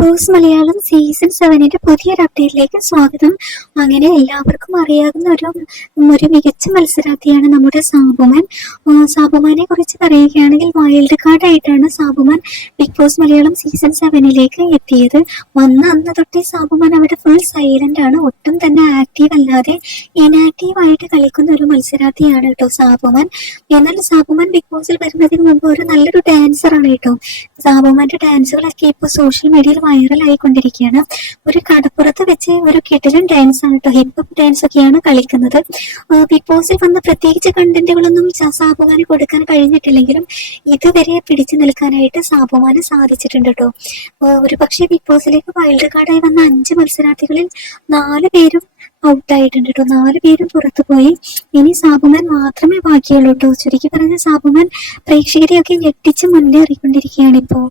Boss Malayalam season സെവനിന്റെ പുതിയൊരു അപ്ഡേറ്റിലേക്ക് സ്വാഗതം. അങ്ങനെ എല്ലാവർക്കും അറിയാവുന്ന ഒരു ഒരു മികച്ച മത്സരാർത്ഥിയാണ് നമ്മുടെ സാബുമാൻ. സാബുമാനെ കുറിച്ച് പറയുകയാണെങ്കിൽ വൈൽഡ് കാർഡ് ആയിട്ടാണ് Sabuman Big Boss Malayalam season സെവനിലേക്ക് എത്തിയത്. വന്ന അന്ന് തൊട്ടേ സാബുമാൻ അവിടെ ഫുൾ സൈലന്റ് ആണ്. ഒട്ടും തന്നെ ആക്റ്റീവ് അല്ലാതെ ഇനാക്റ്റീവ് ആയിട്ട് കളിക്കുന്ന ഒരു മത്സരാർത്ഥിയാണ് കേട്ടോ സാബുമാൻ. എന്നാൽ സാബുമാൻ ബിഗ് ബോസിൽ വരുന്നതിന് മുമ്പ് ഒരു നല്ലൊരു ഡാൻസർ ആണ് കേട്ടോ സാബുമാന്റെ ഡാൻസുകളൊക്കെ ഇപ്പോൾ സോഷ്യൽ മീഡിയയിൽ വൈറൽ ആയിക്കൊണ്ടിരിക്കുകയാണ്. ഒരു കടപ്പുറത്ത് വെച്ച് ഒരു കിടിലൻ ഡാൻസ് ആണ് കേട്ടോ ഹിപ്പ് ഡാൻസ് ഒക്കെയാണ് കളിക്കുന്നത്. ബിഗ് ബോസിൽ വന്ന പ്രത്യേകിച്ച് കണ്ടന്റുകളൊന്നും സ- സാബുമാന് കൊടുക്കാൻ കഴിഞ്ഞിട്ടില്ലെങ്കിലും ഇതുവരെ പിടിച്ചു നിൽക്കാനായിട്ട് സാബുമാന് സാധിച്ചിട്ടുണ്ട് കേട്ടോ ഒരു പക്ഷേ ബിഗ് ബോസിലേക്ക് വൈൽഡ് കാർഡായി വന്ന അഞ്ച് മത്സരാർത്ഥികളിൽ നാല് പേരും ഔട്ട് ആയിട്ടുണ്ട് കേട്ടോ നാല് പേരും പുറത്തു പോയി. ഇനി സാബുമാൻ മാത്രമേ ബാക്കിയുള്ളൂ കേട്ടോ ചുരുക്കി പറഞ്ഞ സാബുമാൻ പ്രേക്ഷകരെയൊക്കെ ഞെട്ടിച്ച് മുന്നേറിക്കൊണ്ടിരിക്കുകയാണ് ഇപ്പോൾ.